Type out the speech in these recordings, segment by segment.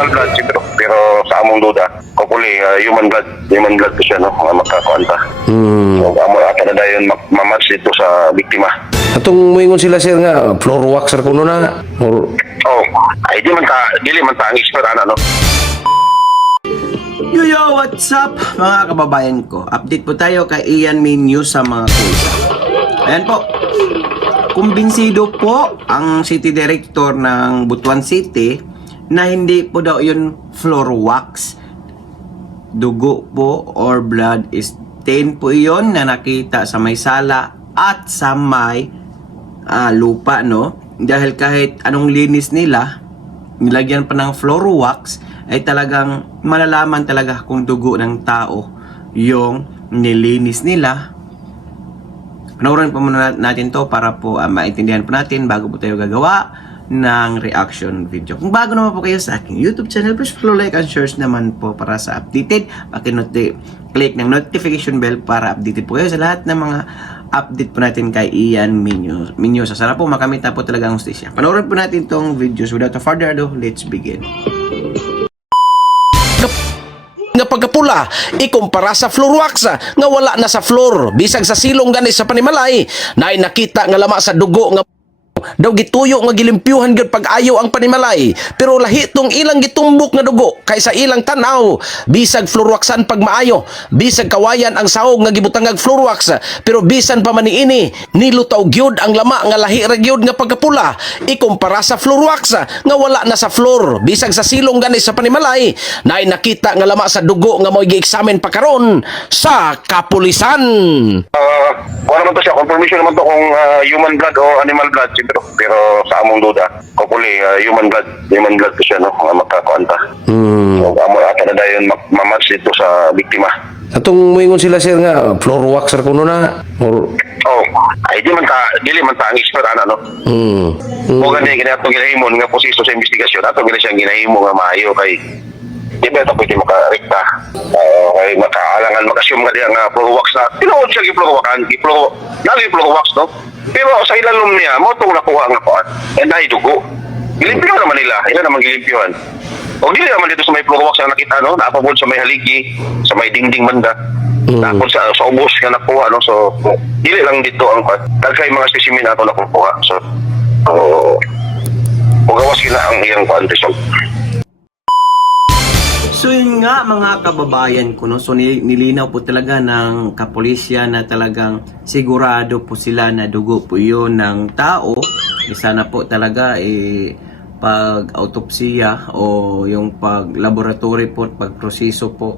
animal blood siguro. Pero sa among duda, hopefully human blood po siya, no? Magkakuanta. So, amo ata na dayon mamatch dito sa biktima. Atong moingon sila sir nga floor waxer kuno na or Oh, ay dili man ta ang expert ana, no? Yo, what's up mga kababayan ko? Update po tayo kay Ian News sa mga kusa. Ayan po. Kumbinsido po ang city director ng Butuan City na hindi po daw yun floor wax. Dugo po or blood stain po yun na nakita sa may sala at sa may lupa, no? Dahil kahit anong linis nila, nilagyan pa ng floor wax, ay talagang malalaman talaga kung dugo ng tao yung nilinis nila. Panoorin po muna natin to para po maintindihan po natin bago po tayo gagawa ng reaction video. Kung bago naman po kayo sa aking YouTube channel, please follow, like, and share naman po para sa updated. Click ng notification bell para updated po kayo sa lahat ng mga update po natin kay Ian Minyosa. Sana po makamit na po talaga ang hustisya. Panoorin po natin tong videos. Without further ado, let's begin. nga pagkapula ikumpara sa floor wax nga wala na sa floor bisag sa silong gani sa panimalay na nakita nga lama sa dugo nga daw gituyo nga gilimpyuhan gyud pag-ayo ang panimalay pero lahi tong ilang gitumbok nga dugo kaysa ilang tanaw bisag floor waxan pag maayo bisag kawayan ang sahog nga gibutangag floor wax pero bisan pa man niini nilutaw gyud ang lama nga lahi ra gyud nga pagkapula ikumpara sa floor wax nga wala na sa floor bisag sa silong gani sa panimalay na nakita nga lama sa dugo nga mo'y gi-examine pa karon sa kapulisan. Wala naman to siya, confirmation naman to kung human blood o animal blood siguro. Pero sa among duda, hopefully human blood po siya, no? Magkakuanta. So, amo ata na dayon mamatch dito sa biktima. Atong moingon sila sir nga floor waxer kuno na or Oh, ay dili man ta ang expert ana, no? O gani gani atong ginahimon nga proseso sa investigasyon, atong gani siyang ginahimo nga maayo kay di ba ito pwede makarekta? Kay makaalangan makasiyum nga diya nga floor wax na tinuod siya gi-floor wax, no? Pero sa ilalom niya mo itong nakuha nga kuan and ay dugo gilimpyuhan naman nila, ila naman gilimpyuhan o dili naman dito sa may floor wax na nakita, no? Naapabod sa may haligi sa may dingding banda tapos sa ubos nga nakuha, no? So dili lang dito ang dagkay mga specimen ato nakuha, so gawas kina ang iyang kuan result. So yun nga mga kababayan ko, no? So nilinaw po talaga ng kapulisya na talagang sigurado po sila na dugo po yun ng tao. Sana po talaga pag autopsiya o yung pag laboratory po, pag proseso po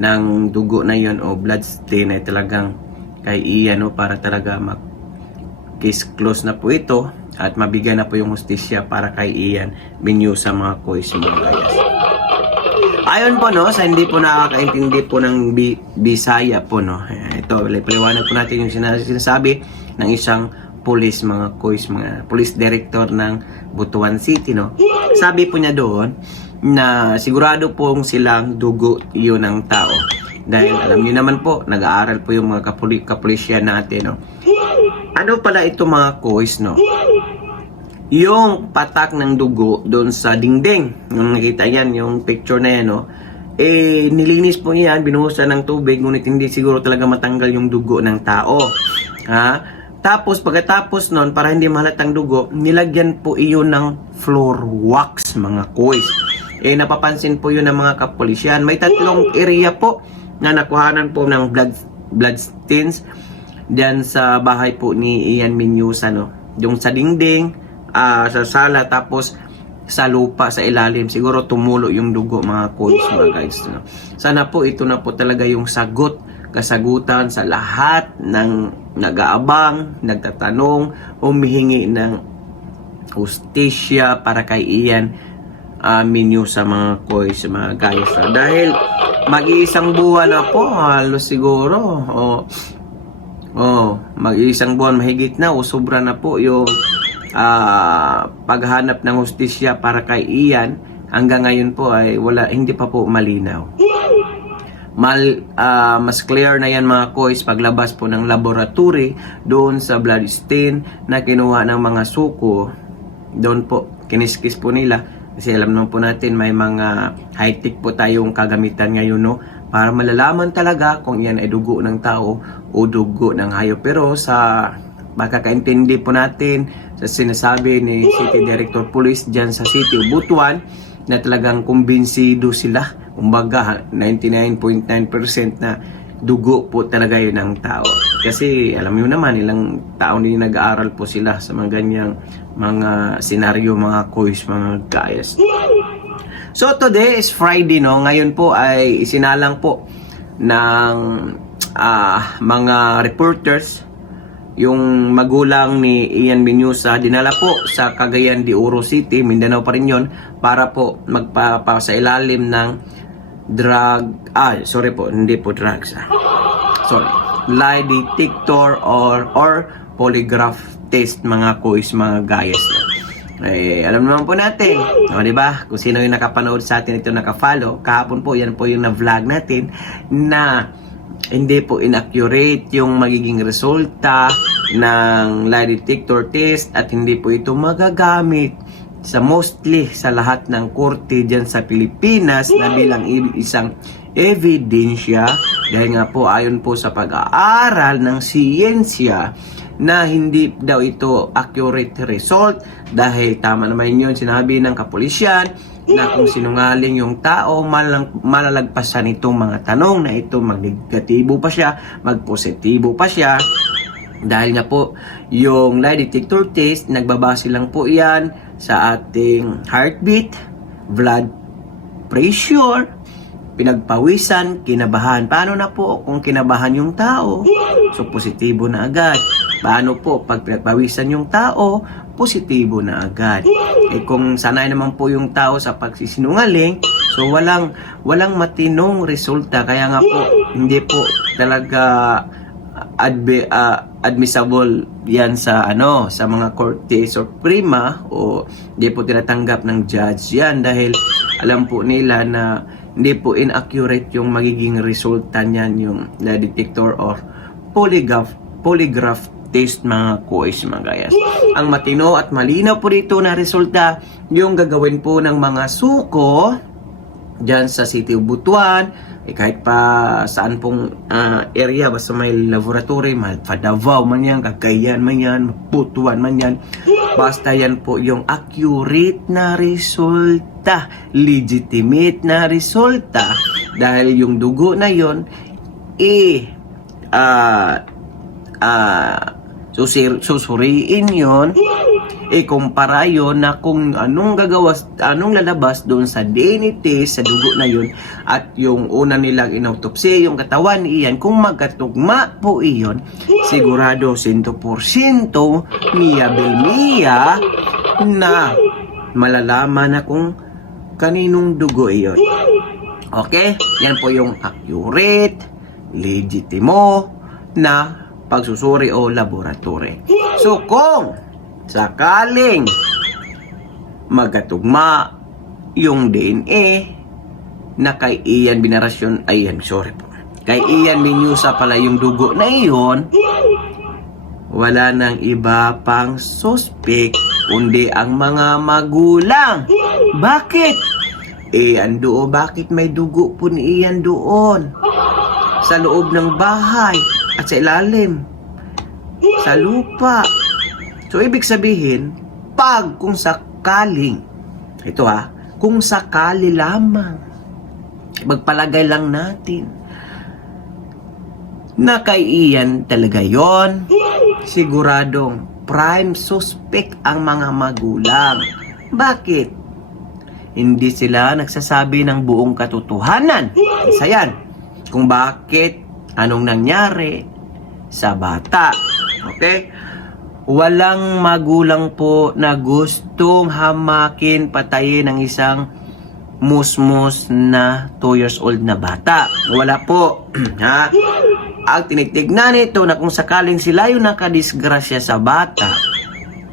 ng dugo na yun o blood stain ay talagang kay Ian, no? Para talaga case close na po ito at mabigyan na po yung hustisya para kay Ian Minyosa mga kois, mga gayas. Ayon po, no, sa hindi po nakakaintindi po ng Bisaya po, no. Ito, paliwanag po natin yung sinasabi ng isang police, mga kois, mga police director ng Butuan City, no. Sabi po niya doon na sigurado pong silang dugo yun ng tao. Dahil alam niyo naman po, nag-aaral po yung mga kapulisya natin, no. Ano pala ito mga kois, no? Yung patak ng dugo doon sa dingding, yung nakita yan, yung picture na yan, no? Nilinis po yan, binuhusan ng tubig, ngunit hindi siguro talaga matanggal yung dugo ng tao, ha? Tapos pagkatapos nun, para hindi mahalatang dugo, nilagyan po iyon ng floor wax, mga kois. Napapansin po yun ng mga kapulisyan. May tatlong area po na nakuhanan po ng blood stains diyan sa bahay po ni Ian Minyosa, no? Yung sa dingding, sa sala, tapos sa lupa, sa ilalim. Siguro tumulo yung dugo, mga kois, mga guys, no? Sana po ito na po talaga yung kasagutan sa lahat ng nag-aabang, nagtatanong, humihingi ng hustisya para kay Ian Minyosa, mga kois, mga guys, no? Dahil mag-iisang buwan na po, halos siguro mag-iisang buwan mahigit na o sobra na po yung paghanap ng hustisya para kay Ian. Hanggang ngayon po ay hindi pa po malinaw. Mas clear na yan, mga kois, paglabas po ng laboratory doon sa blood stain na kinuha ng mga suko. Doon po kiniskis po nila Kasi alam naman po natin may mga high-tech po tayong kagamitan ngayon, no? Para malalaman talaga kung yan ay dugo ng tao o dugo ng hayop. Pero sa makakaintindi po natin sa sinasabi ni City Director Police dyan sa City of Butuan na talagang kumbinsido sila. Kumbaga 99.9% na dugo po talaga yun ng tao. Kasi alam nyo naman, ilang taon din nag-aaral po sila sa mga ganyang mga senaryo, mga quiz, mga guys. So today is Friday, no? Ngayon po ay isinalang po ng mga reporters yung magulang ni Ian Menyusa, dinala po sa Cagayan de Oro City, Mindanao pa rin yun, para po magpapasa ilalim ng lie detector or polygraph test, mga quiz, mga guys. Alam naman po natin, di ba? Kung sino yung nakapanood sa atin ito, nakafollow, kahapon po, yan po yung na-vlog natin na hindi po inaccurate yung magiging resulta ng lie detector test at hindi po ito magagamit sa mostly sa lahat ng korte dyan sa Pilipinas na bilang isang ebidensya dahil nga po ayon po sa pag-aaral ng siyensya na hindi daw ito accurate result dahil tama naman yun sinabi ng kapulisyan na kung sinungaling yung tao malalagpasan itong mga tanong na ito, mag-negatibo pa siya, mag-positibo pa siya dahil nga po yung lie detector test nagbabase lang po yan sa ating heartbeat, blood pressure, pinagpawisan, kinabahan. Paano na po kung kinabahan yung tao? So, positibo na agad. Paano po pag pinagpawisan yung tao? Positibo na agad. Kung sanay naman po yung tao sa pagsisinungaling, so walang matinong resulta. Kaya nga po, hindi po talaga admissible yan sa sa mga Korte Suprema o hindi po tinatanggap ng judge yan dahil alam po nila na hindi po inaccurate yung magiging resulta niyan yung lie detector or polygraph test, mga quiz, mga guys. Ang matino at malinaw po dito na resulta yung gagawin po ng mga suko dyan sa City of Butuan, kahit pa saan pong area, basta may laboratory, Davao man yan, Cagayan man yan, Butuan man yan, basta yan po yung accurate na resulta, legitimate na resulta, dahil yung dugo na yon susuriin yon, ikumpara yon na kung anong lalabas doon sa DNA test, sa dugo na yon, at yung una nilang inautopsy, yung katawan ni Ian, kung magkatugma po iyon, sigurado 100% miya bilmiya na malalaman na kung kaninong dugo iyon. Okay? Yan po yung accurate, legitimo na pagsusuri o laboratory. So kung sakaling magkatugma yung DNA na kay Ian Binarasyon, kay Ian Menyusa pala yung dugo na iyon, wala nang iba pang suspect kundi ang mga magulang. Bakit? Bakit may dugo po ni Ian doon? Sa loob ng bahay at sa ilalim, sa lupa. So, ibig sabihin, kung sakaling, kung sakali lamang, magpalagay lang natin, na kay Ian talaga yon, siguradong prime suspect ang mga magulang. Bakit? Hindi sila nagsasabi ng buong katotohanan. Isa yan. Kung bakit, anong nangyari sa bata. Okay? Walang magulang po na gustong hamakin, patayin ng isang musmus na 2 years old na bata. Wala po. Ha? Ang tinitignan nito na kung sakaling sila yung nakadisgrasya sa bata,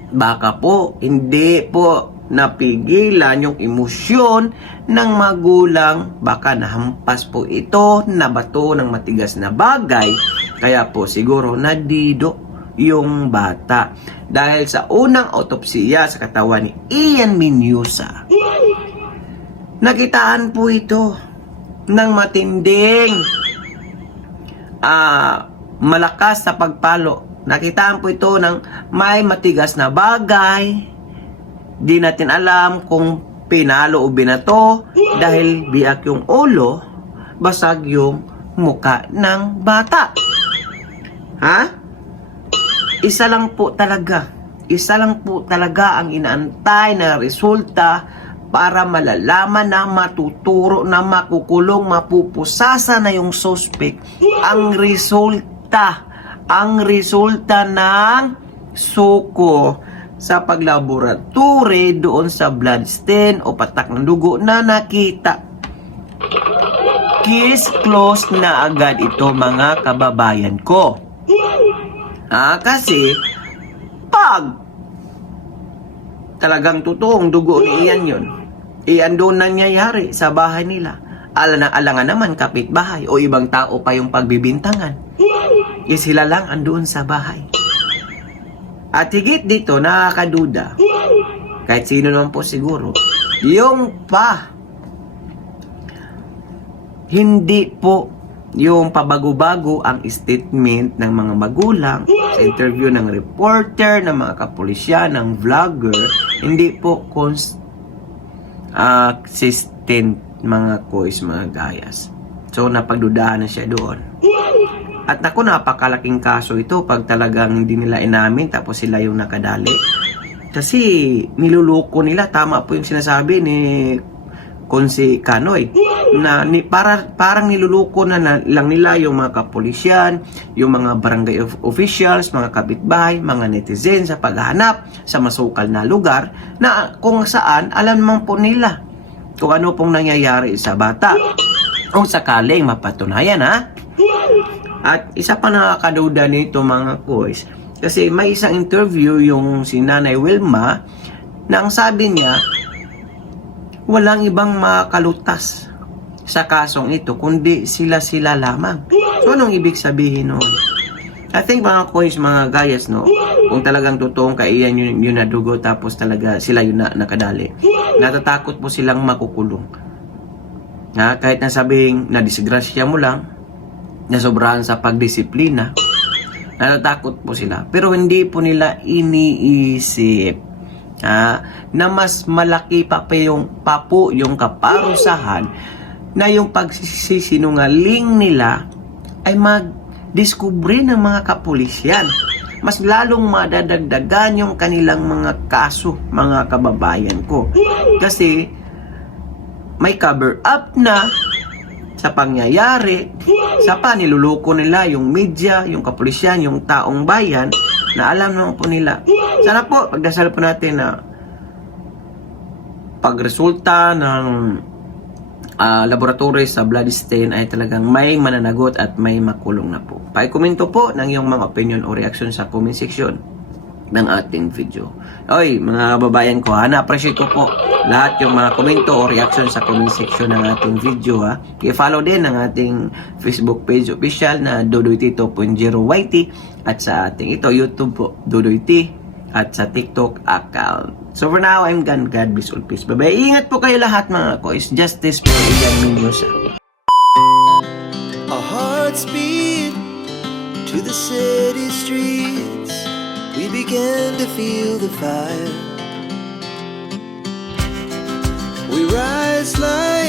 baka po hindi po napigilan yung emosyon ng magulang, baka nahampas po ito na bato ng matigas na bagay, kaya po siguro nadido yung bata. Dahil sa unang autopsiya sa katawan ni Ian Menyusa, nakitaan po ito ng matinding malakas sa pagpalo. Nakitaan po ito ng may matigas na bagay. Di natin alam kung pinalo o binato dahil biyak yung ulo, basag yung muka ng bata. Ha? Isa lang po talaga ang inaantay na resulta para malalaman na matuturo na makukulong, mapupusasa na yung suspect. Ang resulta ng suko sa paglaboratory doon sa blood stain o patak ng dugo na nakita. Case closed na agad ito, mga kababayan ko. Kasi pag talagang totoong dugo ni Ian yun, Ian doon nangyayari sa bahay nila. Alangan naman kapitbahay o ibang tao pa yung pagbibintangan. Sila lang andoon sa bahay. At higit dito, nakakaduda, kahit sino naman po siguro, yung hindi po yung pabago-bago ang statement ng mga magulang sa interview ng reporter, ng mga kapulisyan, ng vlogger, hindi po consistent, mga kois, mga gayas. So napagdudahan na siya doon. At naku, napakalaking kaso ito pag talagang hindi nila inamin tapos sila yung nakadali. Kasi niluloko nila, tama po yung sinasabi ni Konsi Kanoy na parang niluluko na lang nila yung mga kapulisyan, yung mga barangay officials, mga kapitbahay, mga netizen sa paghahanap sa masukal na lugar na kung saan alam naman po nila kung ano pong nangyayari sa bata kung sakaling mapatunayan, ha? At isa pa nakakaduda nito, mga boys, kasi may isang interview yung si Nanay Wilma na ang sabi niya walang ibang makalutas sa kasong ito kundi sila lamang. So anong ibig sabihin nun? I think, mga coins, mga gayas, no, kung talagang totoong kaiyan yun na dugo tapos talaga sila yun na nakadali, natatakot po silang makukulong. Kahit na sabing na disgrasya mo lang, nasobrahan sa pagdisiplina, natatakot po sila. Pero hindi po nila iniisip na mas malaki pa po yung kaparusahan na yung pagsisinungaling nila ay magdiskubre ng mga kapulisyan. Mas lalong madadagdagan yung kanilang mga kaso, mga kababayan ko. Kasi may cover up na sa pangyayari, sa paniluloko nila yung media, yung kapulisyan, yung taong bayan na alam naman po nila. Sana po, pagdasal po natin na pagresulta ng laboratory sa blood stain ay talagang may mananagot at may makulong na po. Pakikomento po ng iyong mga opinion o reaction sa comment section ng ating video. Oy, mga kababayan ko, na-appreciate ko po lahat yung mga komento o reaction sa comment section ng ating video, ha. I-follow din ang ating Facebook page official na dodoyt2.0yt at sa ating YouTube po, dodoyt, at sa TikTok account. So for now, I'm gone. God bless all, peace. Bye-bye. Ingat po kayo lahat, mga kois. Justice for Ian Mendoza. Our hearts beat to the city streets. We began to feel the fire. We rise like